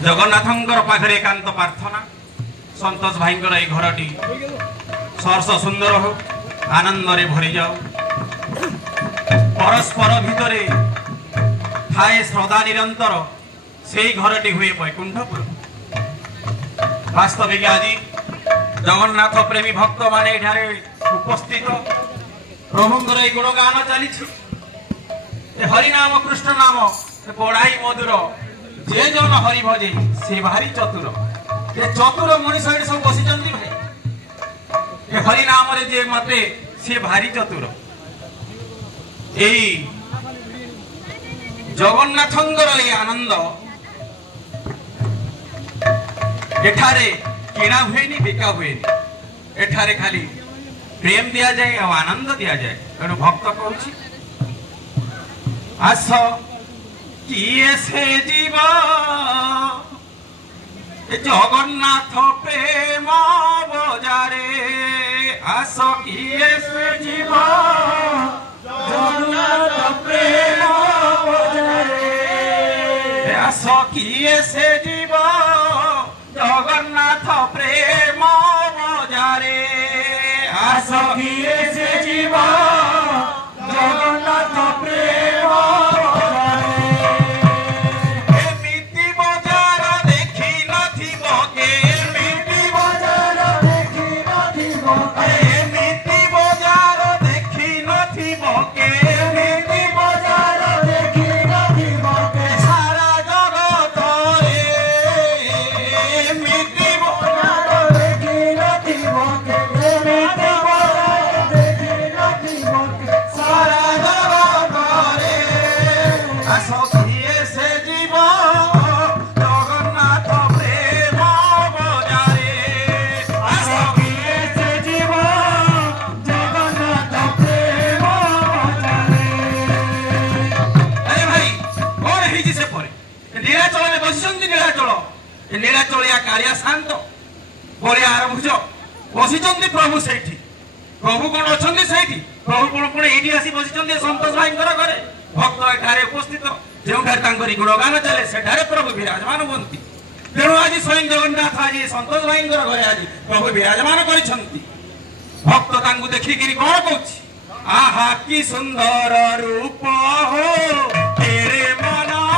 जगन्नाथंकर पाखरे एकांत प्रार्थना संतोष भाईंकर ए घरटी सरस सुंदर हो आनंद रे भरी जाओ परस्पर भितरे थाए श्रद्धा निरंतर से घरटी हुए वैकुंठपुर वास्तविक आज जगन्नाथ प्रेमी भक्त माने एठारे उपस्थित प्रभुंकर ए गुणगान चली हरिनाम कृष्ण नाम बड़ाई मधुर जे जन हरि भजे से भारी चतुर चतुर मनीष सब बसी भाई हरिनाम जे मते सी भारी चतुर यही जगन्नाथंकर ये आनंद एठारे किणा हुए बिका हुए एठारे खाली प्रेम दिया जाए और आनंद दिया जाए तेणु भक्त कहूँ आस किए से जीव जगन्नाथ प्रेम बजारे आस किए से जीव जगन्नाथ प्रेम बजारे आस किए से जीव जगन्नाथ प्रेम बजारे आस किए से जीव जगन्नाथ प्रेम कार्य शांत बड़िया आरंभ बसी प्रभु से प्रभु कौन अच्छा प्रभु कौन कौन ये आसी बसी संतोष भाई घरे भक्त एठारे उपस्थित जो गुणगान चले से प्रभु विराजमान हमें तेणु आज स्वयं जगन्नाथ आज संतोष भाई घरे आज प्रभु विराजमान कर भक्त देखिकी कौन कह आहा कि सुंदर रूप हो तेरे मनोहर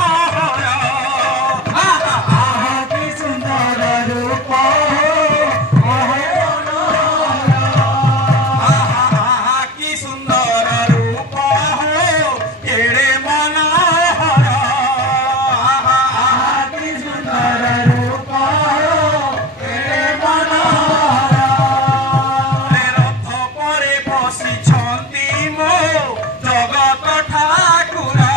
जगत ठाकुरा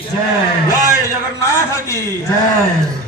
जय जगन्नाथ की जय।